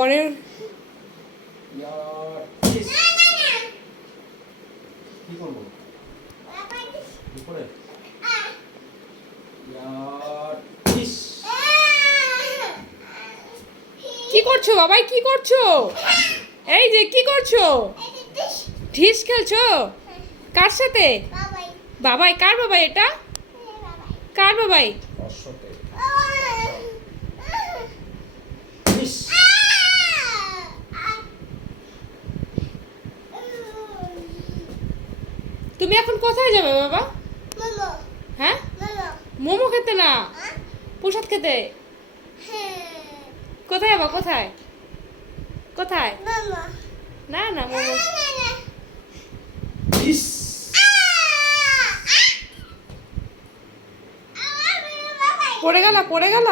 পরের কি করবো দুপুরে কি করছো বাবাই, কি করছো? এই যে কি করছো? ঢিস খেলছো? কার সাথে? বাবাই। কার বাবাই এটা? কার বাবাই? তুমি এখন কোথায় যাবে বাবা? হ্যাঁ, মোমো খেতে না, প্রসাদ খেতে। কোথায় যাবা? কোথায় কোথায়? না না, মোমো। পড়ে গেল।